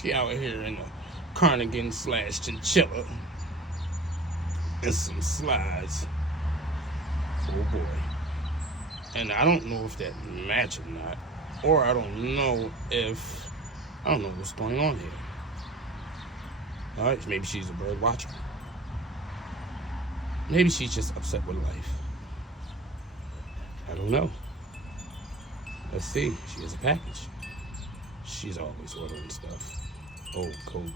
She out here in a cardigan slash chinchilla and some slides. Oh boy. And I don't know if that match or not. Or I don't know what's going on here. Alright, maybe she's a bird watcher. Maybe she's just upset with life. I don't know. Let's see. She has a package. She's always ordering stuff. Oh, cold.